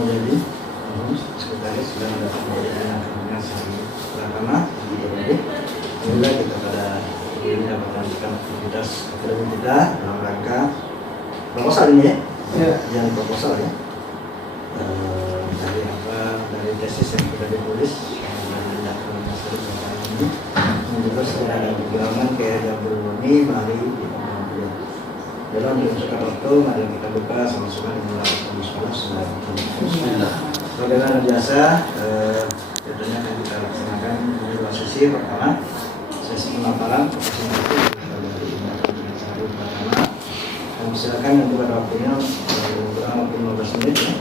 Jadi sekretaris dan kemudian karena alhamdulillah kita pada ini dapat melanjutkan aktivitas akademi kita dalam rangka proposal ini ya, yang proposal ya, dari dari tesis yang sudah ditulis ini juga secara ada perjuangan kayak Abdul Bahri dalam menunjukkan waktu mari kita buka sama-sama dengan Bismillah. Bagaimana biasa, tentunya akan kita laksanakan dua sesi. Pertama, sesi pemaparan pertama. Dan silakan yang pada waktunya kurang lebih 15 menit ya,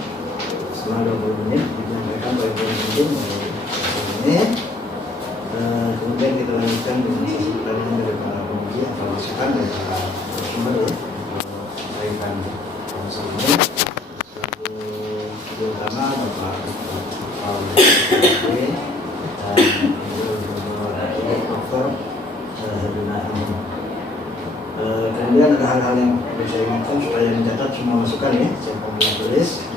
selama 20 menit menyampaikan poin-poin penting ini. Kemudian kita lanjutkan dengan sesi pertanyaan dari para penguji atau masukan dari para sumber ya. Kaitan konsep ini suatu utama Bapak dan Dr. Herina ini. Kemudian ada hal-hal yang bisa ingatkan supaya mencatat semua masukan ya, saya akan tulis.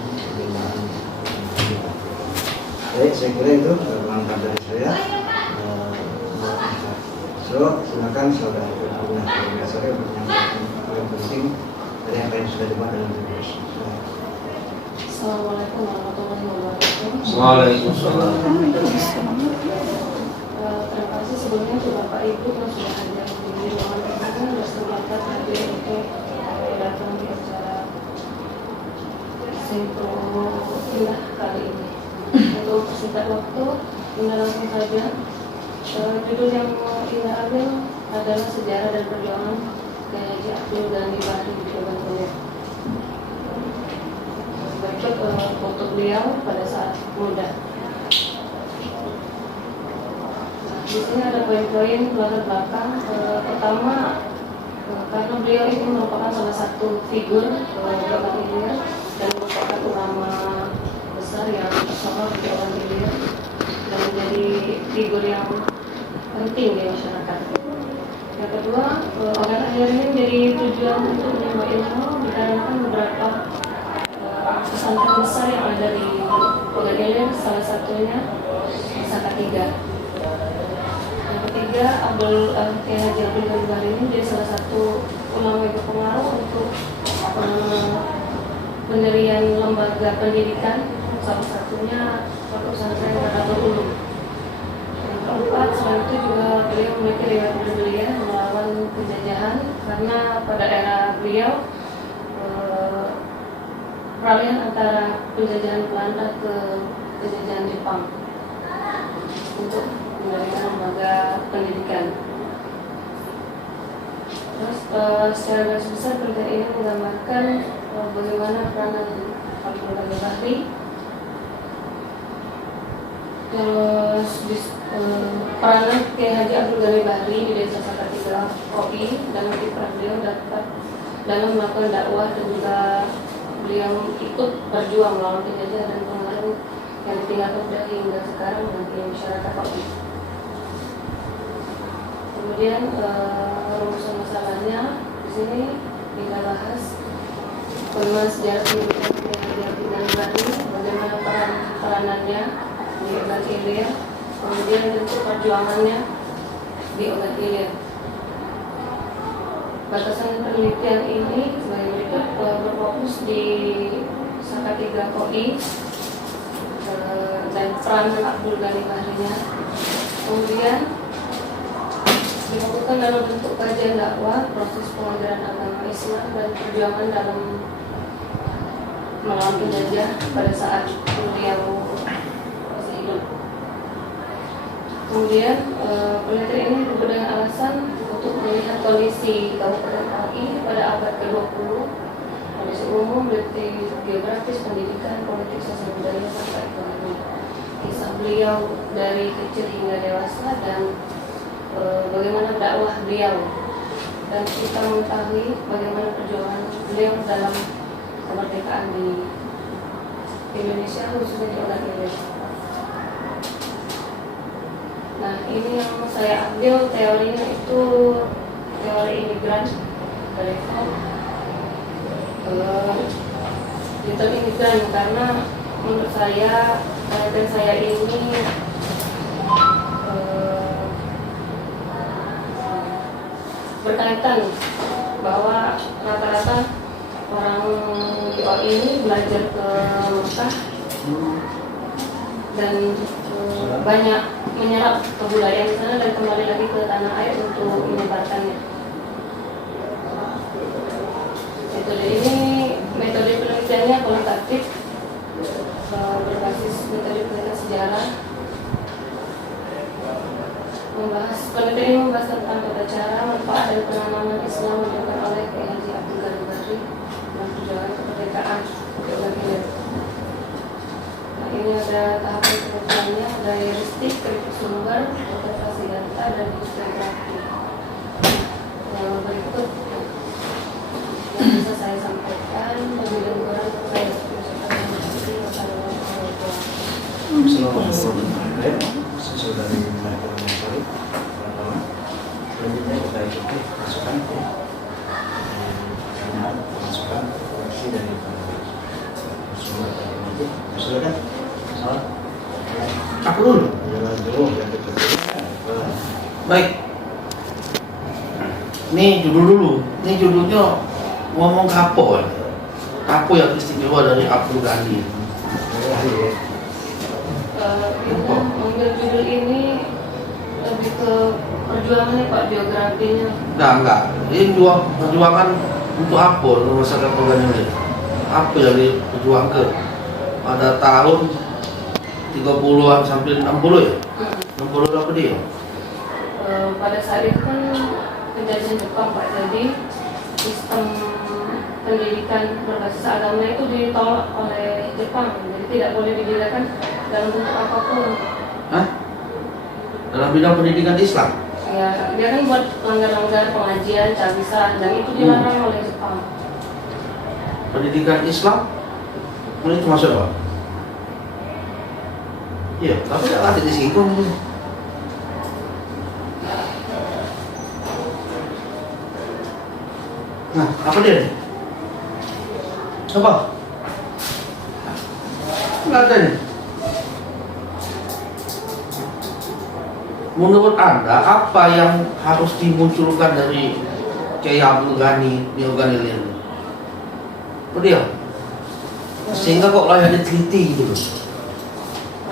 Baik, saya kira itu langkah dari saya. Silakan saudara punya dasarnya untuk menyampaikan poin penting dari apa yang sudah dibahas dalam tugas. Assalamualaikum warahmatullahi wabarakatuh. Waalaikumsalam. Terima kasih sebelumnya untuk Bapak Ibu yang sudah hadir di ruangan ini dan semangat hadir untuk datang di acara Sintoindah kali ini. Untuk persingkat waktu, ini langsung saja. Judul yang Indah ambil adalah Sejarah dan Perjuangan Kiai Haji Abdul Ghani Bahri di Jawa Tengah. Berikut untuk beliau pada saat muda. Di sini ada poin-poin latar belakang. Pertama, karena beliau ini merupakan salah satu figur Jawa Hilir dan merupakan ulama besar yang tersohor di Jawa Hilir dan menjadi figur yang penting di masyarakat. Yang kedua, organ akhir ini menjadi tujuan untuk menimba ilmu dikarenakan beberapa pesantren besar yang ada di Ogan Ilir, salah satunya Salatiga. Yang ketiga, Kiai Haji Abdul Ghani Bahri ini menjadi salah satu ulama yang berpengaruh untuk pendirian lembaga pendidikan, salah satunya pesantren Nadatul Ulum. Keempat, selain itu juga beliau memiliki riwayat berbelia melawan penjajahan karena pada era beliau peralihan antara penjajahan Belanda ke penjajahan Jepang untuk mendirikan lembaga pendidikan. Terus secara garis besar penelitian ini menggambarkan bagaimana peranan Abdul Ghani Bahri. Terus peranan Kiai Haji Abdul Ghani Bahri di Desa Salatiga OI dan kiprah beliau dapat dalam melakukan dakwah dan juga beliau ikut berjuang melawan penjajah dan pengaruh yang ditinggalkan sudah hingga sekarang di masyarakat OI. Kemudian rumusan masalahnya di sini kita bahas bagaimana sejarah pendidikan Kiai Haji Abdul Ghani Bahri, bagaimana peranannya di Ogan Ilir, kemudian bentuk perjuangannya di Ogan Ilir. Batasan penelitian ini sebagai berikut, berfokus di Salatiga OI dan peran Abdul Ghani Bahrinya. Kemudian dilakukan dalam bentuk kajian dakwah, proses pengajaran agama Islam dan perjuangan dalam melawan penjajah pada saat beliau masih hidup. Kemudian penelitian ini dibuat dengan alasan untuk melihat kondisi Kabupaten OI pada abad ke-20, kondisi umum, geografis, pendidikan, politik, sosial budaya, sampai ekonomi. Kisah beliau dari kecil hingga dewasa dan bagaimana dakwah beliau, dan kita mengetahui bagaimana perjuangan beliau dalam kemerdekaan di Indonesia, khususnya di Ogan Ilir. Nah, ini yang saya ambil teorinya itu teori imigran dari Little Imigran, karena menurut saya penelitian saya ini berkaitan bahwa rata-rata orang Tiongkok ini belajar ke Mekah dan banyak menyerap kebudayaan di sana dan kembali lagi ke tanah air untuk menyebarkannya. Metode ini metode penelitiannya kualitatif, berbasis metode penelitian sejarah. Penelitian ini membahas tentang tata cara, manfaat dan penanaman Islam yang dilakukan oleh Kiai Haji Abdul Ghani Bahri dalam perjuangan kemerdekaan Indonesia. Nah, ini ada tahapan penelitiannya, ada heuristik, kritik sumber, interpretasi data, dan historiografi. Yang berikut yang bisa saya sampaikan lebih kurang terkait sesuai dari mereka yang baik pertama. Selanjutnya kita ikuti masukan masukan koreksi dari semua tadi. Silakan. Salah. Aku dulu. Jalan dulu yang kita. Baik. Ini judul dulu. Ini judulnya ngomong kapo. Kapo yang istimewa dari Abdul Ghani. Mengambil judul ini lebih ke perjuangannya Pak, biografinya. Enggak. Ini perjuangan untuk apa? Masyarakat Abdul Ghani ini. Apa yang diperjuangkan pada tahun 30-an sampai 60 ya? 60 berapa dia? Pada saat itu kan penjajahan Jepang Pak, jadi sistem pendidikan berbasis agama itu ditolak oleh Jepang, jadi tidak boleh didirikan dalam bentuk apapun. Hah? Dalam bidang pendidikan Islam? Ya, dia kan buat langgar-langgar pengajian, cabisan, dan itu dilarang oleh Jepang. Pendidikan Islam? Ini termasuk apa? Iya, tapi tidak ada disinggung. Nah, apa dia nih? Apa? Nggak ada nih. Menurut Anda, apa yang harus dimunculkan dari Kiai Abdul Ghani Nioganilir? Apa dia? Sehingga kok layak diteliti gitu loh.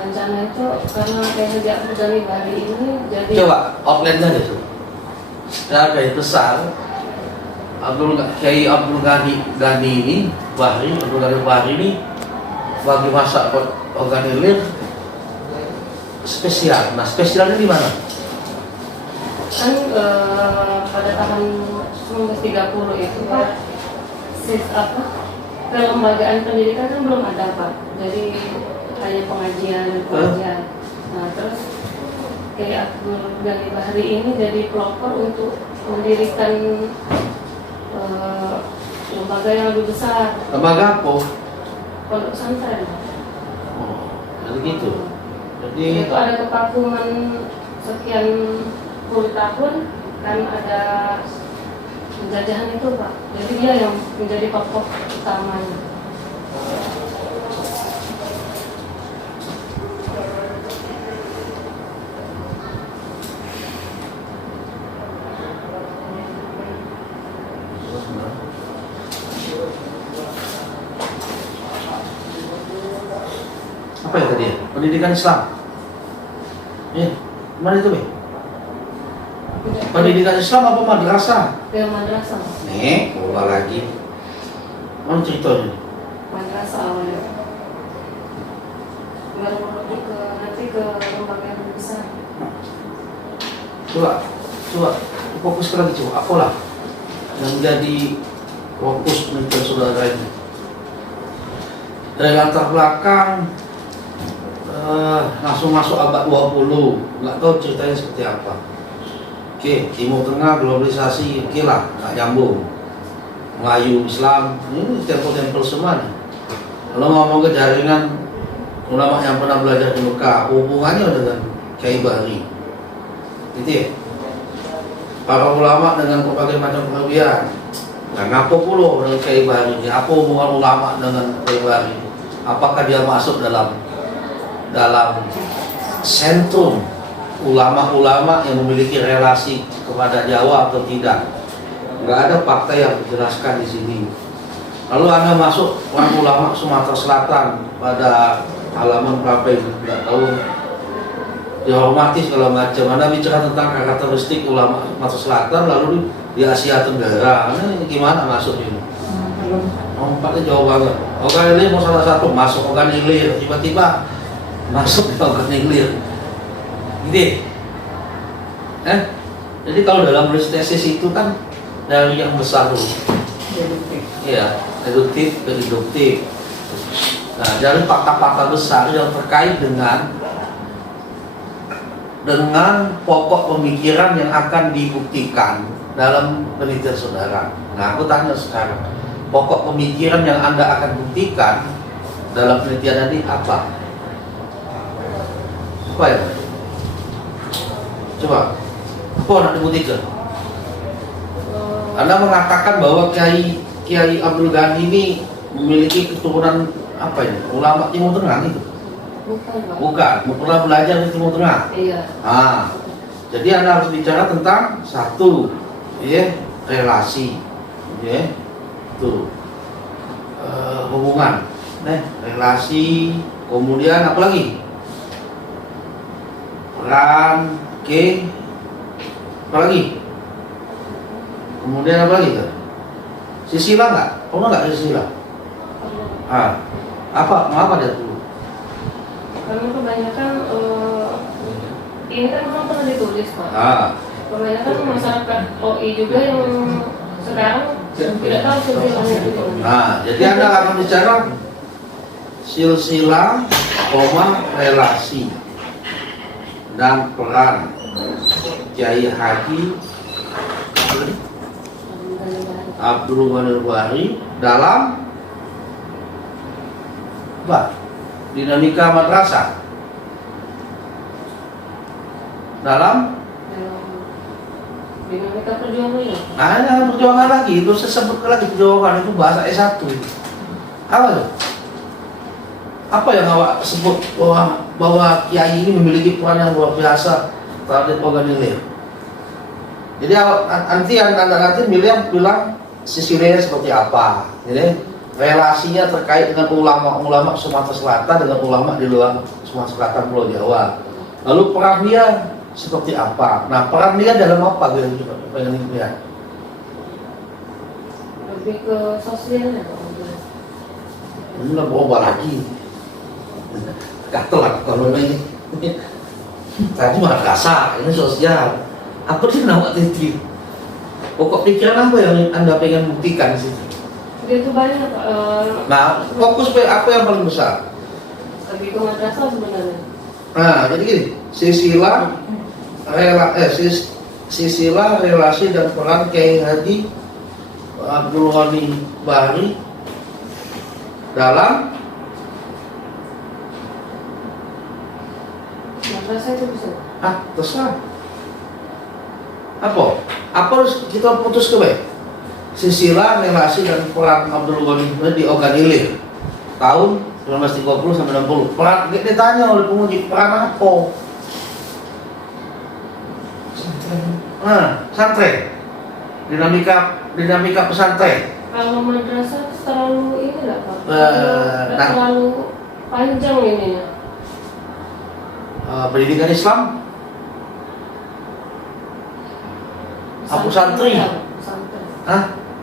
Rencana itu karena Kiai Haji Abdul Ghani Bahri ini jadi. Coba outline saja tuh. Secara garis besar, Kiai Abdul Ghani ini Bahri, Abdul Ghani Bahri ini bagi masa Organilir spesial. Nah, spesialnya di mana? Kan pada tahun 1930 itu Pak, kelembagaan pendidikan kan belum ada Pak, jadi hanya pengajian. Nah, terus Kiai Abdul Ghani Bahri ini jadi pelopor untuk mendirikan lembaga yang lebih besar. Lembaga apa? Pondok pesantren. Oh, jadi gitu. Jadi Itu ada kevakuman sekian puluh tahun, kan ada penjajahan itu Pak. Jadi dia yang menjadi tokoh utamanya. apa ya tadi? Pendidikan Islam. Mana itu, Be? Pendidikan Islam apa madrasah? Dia madrasah. Nih, bola lagi. Mana ceritanya? Madrasah awalnya. Baru lebih ke nanti ke lembaga yang lebih besar. Coba fokus lagi coba. Apalah yang menjadi fokus penelitian saudara ini? Dari latar belakang langsung masuk abad 20, nggak tahu ceritanya seperti apa. Oke, Timur Tengah globalisasi, oke lah, nggak nyambung. Melayu Islam, ini tempel-tempel semua nih. Kalau ngomong ke jaringan ulama yang pernah belajar di Mekah, hubungannya dengan Kiai Bahri. gitu ya. Para ulama dengan berbagai macam kelebihan. Nah, ngapa pula dengan Kiai Bahri ini? Apa hubungan ulama dengan Kiai Bahri? Apakah dia masuk dalam sentrum ulama-ulama yang memiliki relasi kepada Jawa atau tidak? Nggak ada fakta yang dijelaskan di sini. Lalu Anda masuk orang ulama Sumatera Selatan pada halaman berapa itu? Nggak tahu. Dihormati segala macam. Anda bicara tentang karakteristik ulama Sumatera Selatan, lalu di Asia Tenggara, ini gimana masuk ini? Lompatnya jauh banget. Organilir mau salah satu masuk organilir, tiba-tiba masuk di organilir. Gitu. Jadi kalau dalam nulis tesis itu kan dari yang besar dulu. Iya, deduktif ke induktif. Nah, dari fakta-fakta besar yang terkait dengan pokok pemikiran yang akan dibuktikan dalam penelitian saudara. Nah, aku tanya sekarang, pokok pemikiran yang Anda akan buktikan dalam penelitian ini apa? Apa ya? Coba, apa nak dibuktikan? Anda mengatakan bahwa Kiai Abdul Ghani ini memiliki keturunan apa ini? Ulama Timur Tengah itu? Bukan, pernah belajar di Timur Tengah. Iya. Jadi Anda harus bicara tentang satu, ya, relasi, ya, tuh, hubungan, relasi, kemudian apa lagi? Peran, apa lagi? Kemudian apa lagi? Sisila nggak? Kamu nggak sisila? Apa dia tuh? Karena kebanyakan ini kan belum pernah ditulis Pak. Kebanyakan masyarakat OI juga yang sekarang tidak tahu silsilahnya itu. Jadi Anda akan bicara silsilah, relasi dan peran Kiai Haji Abdul Ghani Bahri dalam apa? Dinamika madrasah. Dalam dinamika perjuangan. Jangan perjuangan lagi, itu saya sebut lagi perjuangan itu bahasa S1 itu. Apa tuh? Apa yang awak sebut bahwa Kiai ini memiliki peran yang luar biasa terhadap organilir? Jadi nanti Anda bilang sisinya seperti apa, jadi relasinya terkait dengan ulama Sumatera Selatan dengan ulama di luar Sumatera Selatan Pulau Jawa. Lalu peran dia seperti apa? Nah, peran dia dalam apa gitu pengen lihat? Lebih ke sosialnya. Ini nggak berubah lagi. Gatel lah kalau ini. Tadi malah kasar, ini sosial. Apa sih nama titik? Pokok pikiran apa yang Anda pengen buktikan di situ? Itu banyak. Nah, fokus apa yang paling besar? Lebih ke madrasah sebenarnya. Nah, jadi gini, sisilah relasi dan peran Kiai Haji Abdul Ghani Bahri dalam madrasah itu bisa. Terserah. Apa harus kita putus ke baik? Sisilah relasi dan peran Abdul Ghani di Organilir tahun 1930 sampai 60. Peran ditanya oleh penguji, peran apa? Santren. Dinamika pesantren. Kalau madrasah terlalu ini enggak Pak? Terlalu panjang ininya. Pendidikan Islam. Aku santri.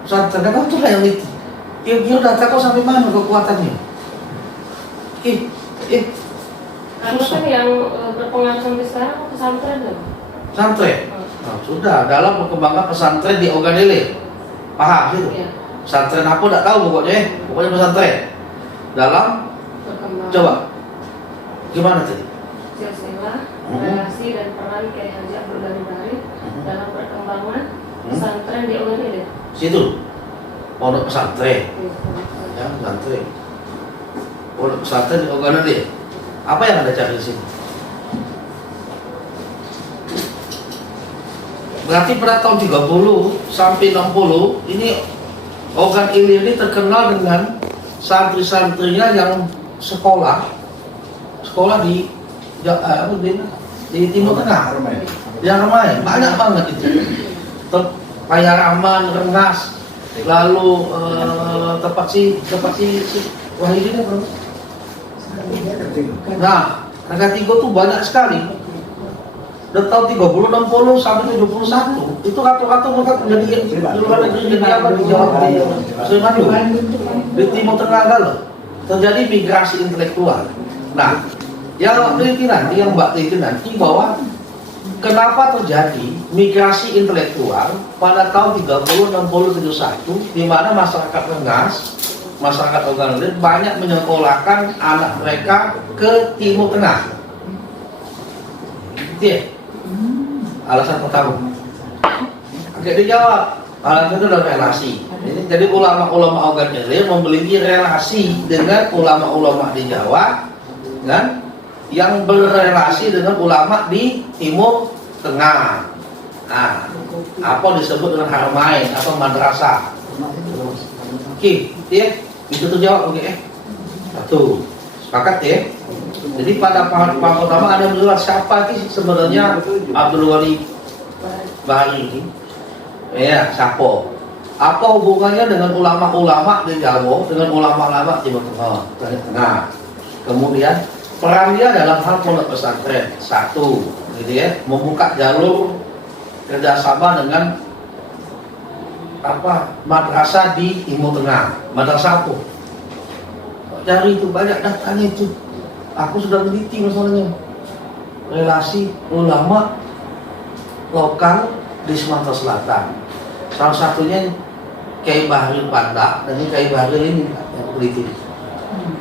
Pesantren kan itu lah yang itu. Dia data kau sampai mana kekuatannya? Karena kan yang berpengaruh sampai sekarang pesantren kan? Pesantren? Sudah, dalam perkembangan pesantren di Organilir. Paham gitu? Ya. Pesantren apa tak tahu pokoknya pesantren. Dalam Perkembangan. Coba. Gimana tadi? Silsilah, relasi dan peran Kiai Haji Abdul Ghani Bahri dalam perkembangan pesantren di Organilir. Situ. Pondok pesantren. Ya, pesantren. Pondok pesantren di Organilir. Apa yang Anda cari di sini? Berarti pada tahun 30 sampai 60 ini organ ilir ini terkenal dengan santri-santrinya yang sekolah di Timur Tengah, yang ramai, banyak banget itu. Payaraman, Rengas, lalu tempat si Wahidi ini berapa? Nah, Rangkatigo tuh banyak sekali. Dan tahun 30, 60 sampai 71 itu rata-rata mereka menjadi luar negeri di Jawa di Timur Tengah lalu terjadi migrasi intelektual. Nah, yang teliti nanti, yang Mbak teliti nanti bahwa kenapa terjadi migrasi intelektual pada tahun 30, 60, 71 di mana masyarakat Rengas, masyarakat Ogaden banyak menyekolahkan anak mereka ke Timur Tengah. Iya. Alasan pertama. Oke, dijawab. Alasan itu adalah relasi. Jadi ulama-ulama Ogaden memiliki relasi dengan ulama-ulama di Jawa, kan? Yang berrelasi dengan ulama di Timur Tengah. Nah, apa disebut dengan haramain atau madrasah? Oke, ya, itu terjawab. Oke, satu, sepakat ya. Jadi pada part pertama ada menjelaskan siapa sih sebenarnya Abdul Wali Bahari ini? Ya, siapa? Apa hubungannya dengan ulama-ulama di Jawa dengan ulama-ulama Timur Tengah? Kemudian peran dia dalam hal pondok pesantren, satu, gitu ya, membuka jalur kerjasama dengan madrasah di Timur Tengah. Madrasah apa? Dari itu banyak datanya itu. Aku sudah meneliti masalahnya. Relasi ulama lokal di Sumatera Selatan. Salah satunya Kiai Bahril Pandak dan Kiai Bahril ini yang peneliti.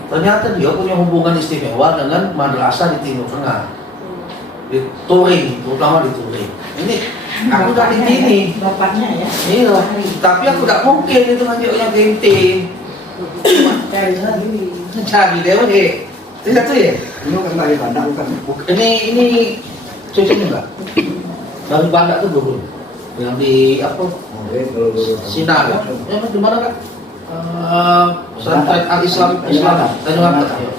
Ternyata dia punya hubungan istimewa dengan madrasah di Timur Tengah, di Turing, terutama di Turing. Ini aku udah di sini. Bapaknya ya. Iya. Tapi aku tidak mungkin itu ngajaknya ente. Cari deh. Tidak tuh ya. Ini kan dari Bandar bukan? Ini cucunya enggak? Dari Bandar tuh dulu. Yang di apa? Sinar. Ya di mana Kak? Pesantren Al-Islam Tanjung.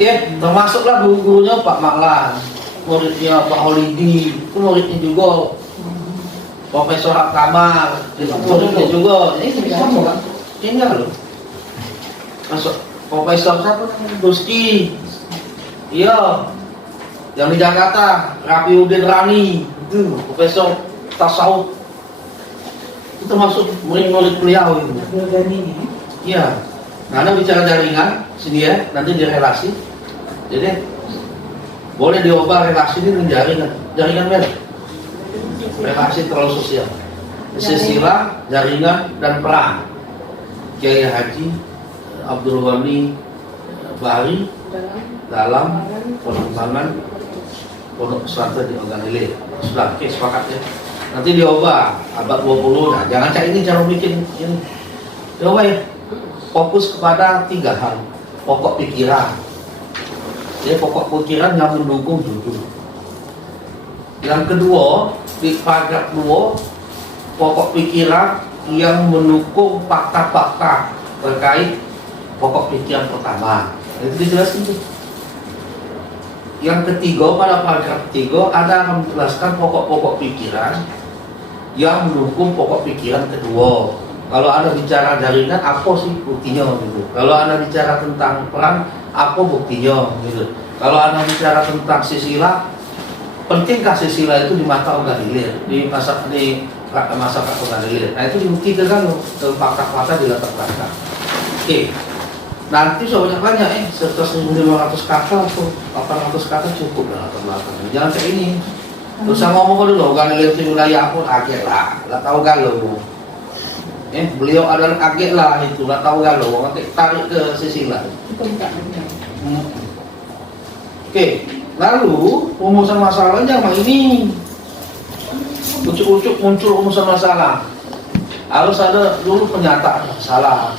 Iya, termasuklah guru-gurunya Pak Maklan, muridnya Pak Holidi, itu muridnya juga Profesor Kamar, muridnya juga. Ini sama kan? Tinggal loh. Masuk Profesor siapa namanya? Guski. Iya. Yang di Jakarta, Rafiuddin Rani, itu Profesor Tasawuf. Itu termasuk murid-murid beliau itu. Iya. Nah, Anda bicara jaringan sini ya, nanti di relasi. Jadi boleh diubah relasi ini dengan jaringan. Jaringan merah. Relasi terlalu sosial. Sisilah, jaringan dan peran. Kiai Haji Abdul Wali Bahari dalam pengembangan pondok pesantren di Ogan Ilir. Sudah, oke, sepakat ya. Nanti diubah abad 20. Nah, jangan cari ini cara bikin ini. Coba ya. Fokus kepada 3 hal. Pokok pikiran. Ya, pokok pikiran yang mendukung judul. Yang kedua, di paragraf 2, pokok pikiran yang mendukung fakta-fakta terkait pokok pikiran pertama. Itu dijelasin tuh. Yang ketiga, pada paragraf 3 ada akan menjelaskan pokok-pokok pikiran yang mendukung pokok pikiran kedua. Kalau Anda bicara jaringan, apa sih buktinya gitu. Kalau Anda bicara tentang peran, apa buktinya gitu. Kalau Anda bicara tentang sisilah, pentingkah sisilah itu di mata Ogan Ilir, di masyarakat Ogan Ilir. Nah, itu dibuktikan kan ke fakta-fakta di latar belakang. Oke. Nanti sudah banyak 1.500 kata atau 800 kata cukup dalam latar belakang. Jangan kayak ini. Terus saya ngomong dulu, Ogan Ilir di wilayah pun agak lah, nggak tahu galau. Beliau adalah kaget lah itu, nggak tahu galau, nanti tarik ke sisilah. Oke, lalu rumusan masalahnya sama ini. Ucuk-ucuk muncul rumusan masalah. Harus ada dulu pernyataan masalah.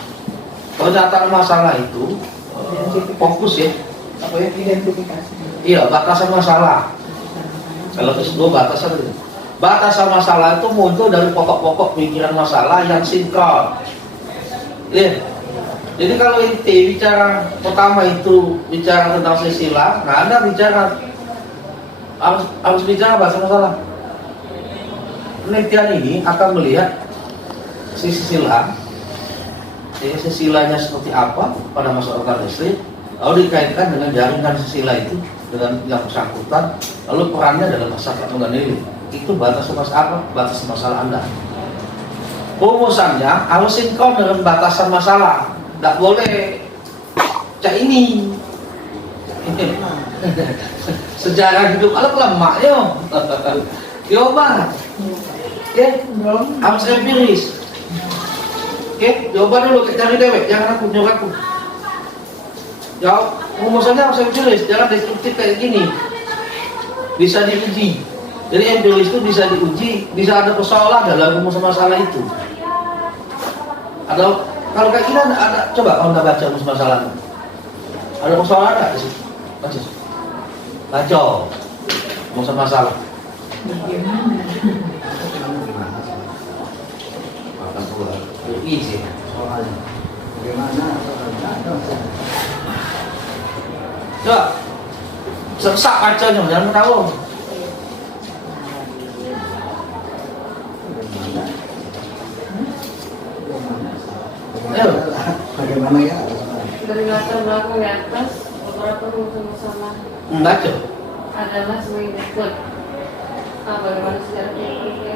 Pernyataan masalah itu fokus ya, apa ya? Identifikasi. Iya, batasan masalah. Kalau S2 batasan itu. batasan masalah itu muncul dari pokok-pokok pikiran masalah yang sinkron. Ya. Jadi kalau inti bicara pertama itu bicara tentang silsilah, nah Anda bicara harus bicara bahasa masalah. Penelitian ini akan melihat silsilah, silsilahnya seperti apa pada masa organ listrik, lalu dikaitkan dengan jaringan silsilah itu dengan yang bersangkutan, lalu perannya dalam masyarakat organ listrik. Itu batas masalah Anda. Rumusannya harus sinkron dengan batasan masalah. Tidak boleh cak ini. Sejarah hidup alat lemaknya. Coba. Oke, harus empiris. Oke, coba dulu cari dewek, jangan aku nyuruh aku. Jawab, rumusannya harus empiris, jangan destruktif kayak gini. Bisa diuji. Jadi empiris itu bisa diuji, bisa ada persoalan dalam rumus masalah itu. Ada kalau kayak gini ada coba kalau Anda baca rumus masalahnya. Ada persoalan ada di situ. Baca rumus masalah. Akan keluar. Easy soalnya. Bagaimana soalnya? Coba sesak bacanya, jangan tahu. Bagaimana ya? Dari latar belakang di atas, beberapa rumus masalah Baca. adalah sebagai berikut. Bagaimana sejarahnya?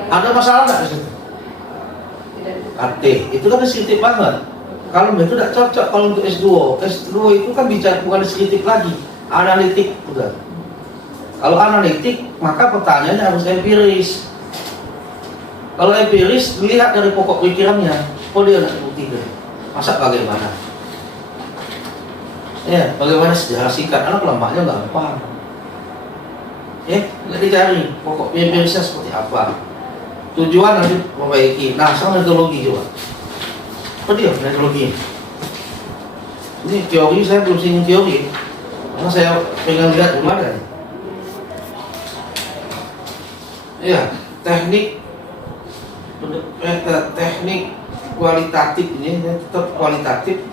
Ada masalah nggak di situ? Tidak. KT itu kan deskriptif banget. Kalau itu tidak cocok kalau untuk S2. S2 itu kan bicara bukan deskriptif lagi, analitik udah. Kalau analitik maka pertanyaannya harus empiris. Kalau empiris lihat dari pokok pikirannya, oh dia tidak terbukti. Masa bagaimana? Ya, bagaimana sejarah singkat? Anak lemaknya gampang. Nggak dicari pokok empirisnya seperti apa. Tujuan nanti memperbaiki. Nah, sama metodologi coba. Apa dia metodologi? Ini teori saya belum singgung teori, karena saya pengen lihat dulu ada. Ya, teknik kualitatif ini tetap kualitatif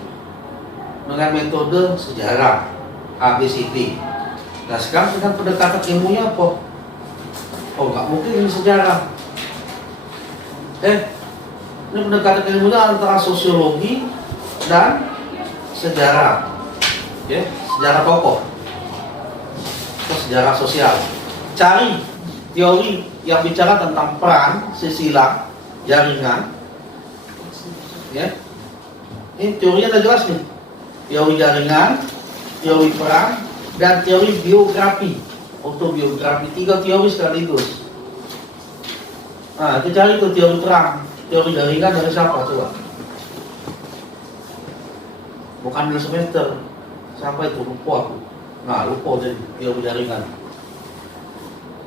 dengan metode sejarah ABCD. Nah sekarang dengan pendekatan ilmunya apa? Oh nggak mungkin ini sejarah. Ini pendekatan ilmunya antara sosiologi dan sejarah, ya, sejarah tokoh atau sejarah sosial. Cari teori yang bicara tentang peran silsilah jaringan. Ya, ini teorinya udah jelas nih. Teori jaringan, teori peran, dan teori biografi. Autobiografi, 3 teori sekaligus. Nah, kita cari tuh teori peran, teori jaringan dari siapa coba? Bukan dari semester. Sampai itu lupa aku. Nah, lupa dari teori jaringan.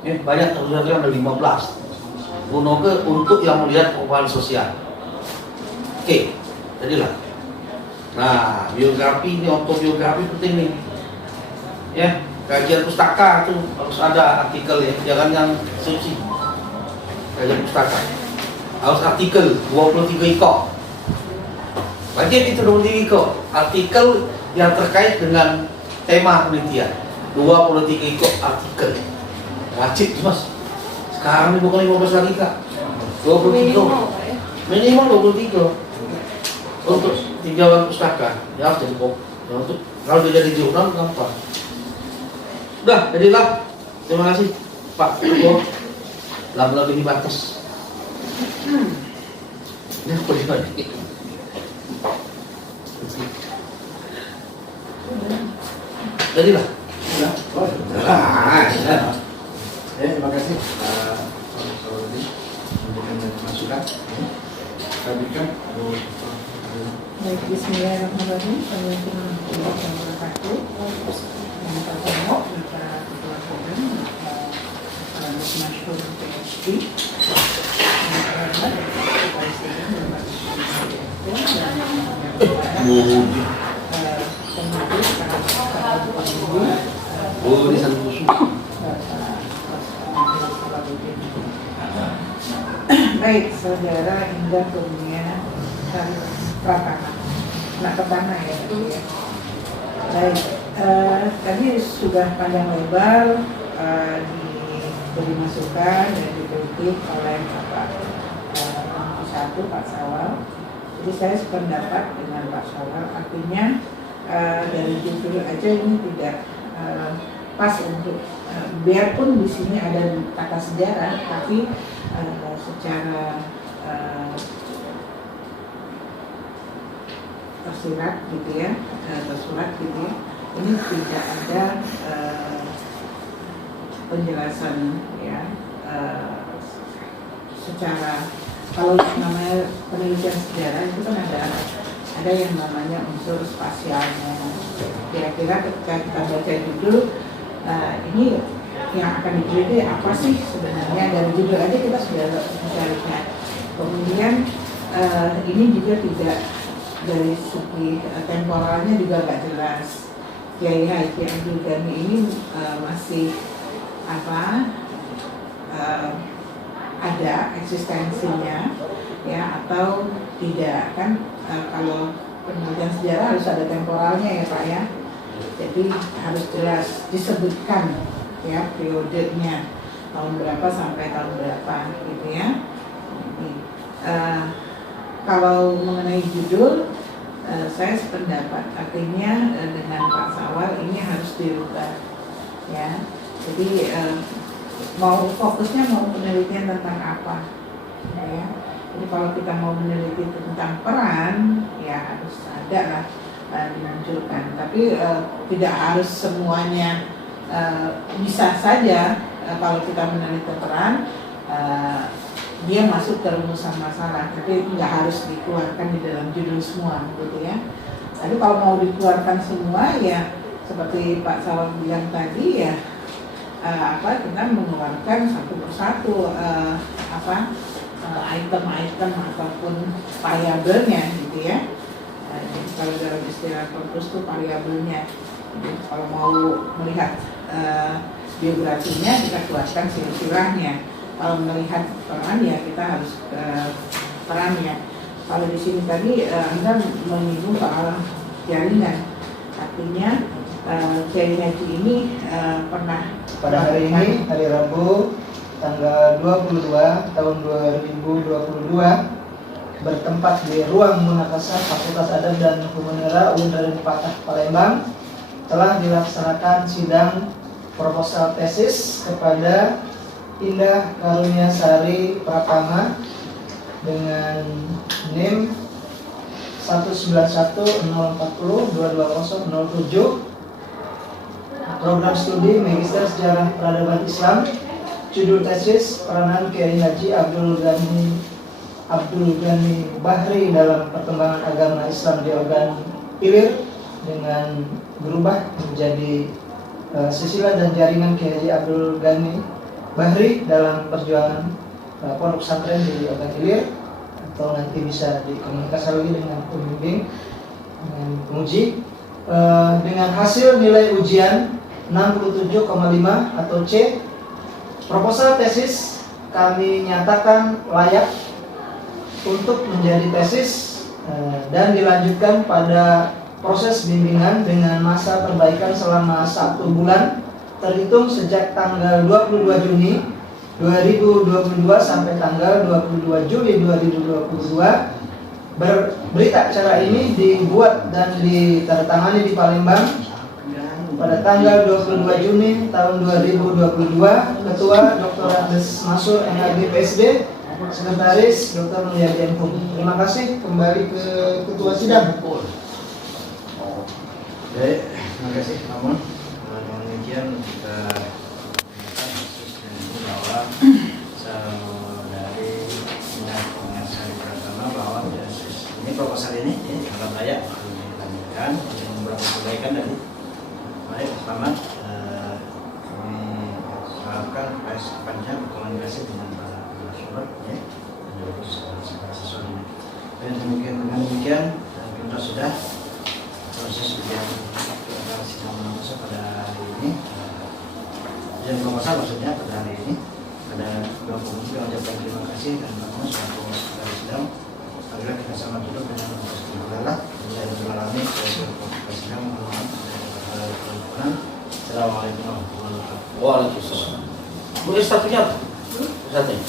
Banyak teori jaringan ada 15. Gunoke untuk yang melihat perubahan sosial. Oke, jadilah. Nah, biografi ini, autobiografi penting nih. Ya, kajian pustaka itu harus ada artikel ya, jangan yang skripsi. Kajian pustaka harus artikel 23 ikok. Wajib itu 23 ikok. Artikel yang terkait dengan tema penelitian. 23 ikok artikel. Wajib mas. Sekarang ini bukan 15 lagi kak. 23. Minimal 23. Untuk tinjauan pustaka ya harus jadi pokok. Untuk kalau dia jadi jurnal gampang. Udah, jadilah. Terima kasih Pak Ibu. Lagu-lagu ini batas. Ini apa lagi? Jadilah. Ya. Oh, ya. Terima kasih Pak Solodi memberikan masukan. Kami kan Baik, bismillahirrahmanirrahim. Assalamualaikum warahmatullahi wabarakatuh. Yang pertama kita ketua program Pak Masyhur PhD. Yang kedua Presiden Lembaga Pendidikan dan Oh, ini satu musuh. Baik, saudara Indah Kurnia Pratama, anak pertama ya. Baik, tadi sudah panjang lebar diberi masukan dan dikritik oleh Bapak Pak Sawal. Jadi saya sependapat dengan Pak Sawal, artinya dari judul aja ini tidak pas untuk biarpun di sini ada kata sejarah, tapi secara tersirat gitu ya, tersurat gitu ya, ini tidak ada penjelasan ya secara, kalau namanya penelitian sejarah itu kan ada yang namanya unsur spasialnya. Kira-kira ketika kita baca judul, ini yang akan diteliti apa sih sebenarnya, dari judul aja kita sudah bisa lihat. Kemudian ini juga tidak, dari segi temporalnya juga nggak jelas. Kiai Haji Abdul Ghani ini masih ada eksistensinya ya atau tidak kan? Kalau penelitian sejarah harus ada temporalnya ya Pak ya, jadi harus jelas disebutkan ya periodenya, tahun berapa sampai tahun berapa gitu ya. Kalau mengenai judul, saya sependapat, artinya dengan Pak Sawal ini harus dirubah ya. Jadi mau fokusnya mau penelitian tentang apa ya. Jadi kalau kita mau meneliti tentang peran ya harus ada lah dimunculkan, tapi tidak harus semuanya. Bisa saja kalau kita meneliti peran dia masuk ke rumusan masalah, tapi nggak harus dikeluarkan di dalam judul semua gitu ya. Tapi kalau mau dikeluarkan semua ya seperti Pak Sawal bilang tadi ya, kita mengeluarkan satu persatu item-item ataupun variabelnya gitu ya. Jadi kalau dalam istilah korpus itu variabelnya. Jadi kalau mau melihat biografinya kita keluarkan silsilahnya. Kalau melihat peran ya kita harus perannya. Kalau di sini tadi Anda menyinggung soal jaringan, artinya Kiai Haji ini pernah pada hari ini, hari Rabu, tanggal 22 tahun 2022, bertempat di ruang Munakasah Fakultas Adab dan Hukum Negara UIN Fatah Palembang, telah dilaksanakan sidang proposal tesis kepada Indah Karuniasari Pratama dengan NIM 19104022007, program studi Magister Sejarah Peradaban Islam, judul tesis peranan Kiai Haji Abdul Ghani Bahri dalam perkembangan agama Islam di Ogan Ilir, dengan berubah menjadi silsilah dan jaringan Kiai Haji Abdul Ghani Bahri dalam perjuangan pondok pesantren di Ogan Ilir, atau nanti bisa dikomunikasi lagi dengan pembimbing, dengan penguji, dengan hasil nilai ujian 67,5 atau C. Proposal tesis kami nyatakan layak untuk menjadi tesis dan dilanjutkan pada proses bimbingan dengan masa perbaikan selama 1 bulan terhitung sejak tanggal 22 Juni 2022 sampai tanggal 22 Juli 2022. Berita acara ini dibuat dan ditandatangani di Palembang pada tanggal 22 Juni tahun 2022. Ketua Dr. Andes Masur MHD PSD, Sekretaris Dr. Mulyadi Enhum. Terima kasih. Kembali ke Ketua Sidang. Baik, terima kasih Pak. Dengan demikian kita bahwa saudari Indah Karuniasari Pratama bahwa ini proposal ini sangat layak dilanjutkan dengan beberapa perbaikan tadi. Baik, selamat. Kami harapkan sepanjang berkomunikasi dengan para narasumber ya, dan juga siswa ini. Dan demikian kita sudah proses ujian sidang pada hari ini, ujian proposal maksudnya pada hari ini ada dua komisi yang mengucapkan terima kasih dan Pak selaku dari sidang. Marilah kita sama duduk dengan Alhamdulillah dan mengalami sidang. Mohon maaf. Assalamualaikum warahmatullahi wabarakatuh. Waalaikumsalam. Bu, satunya apa? Satunya.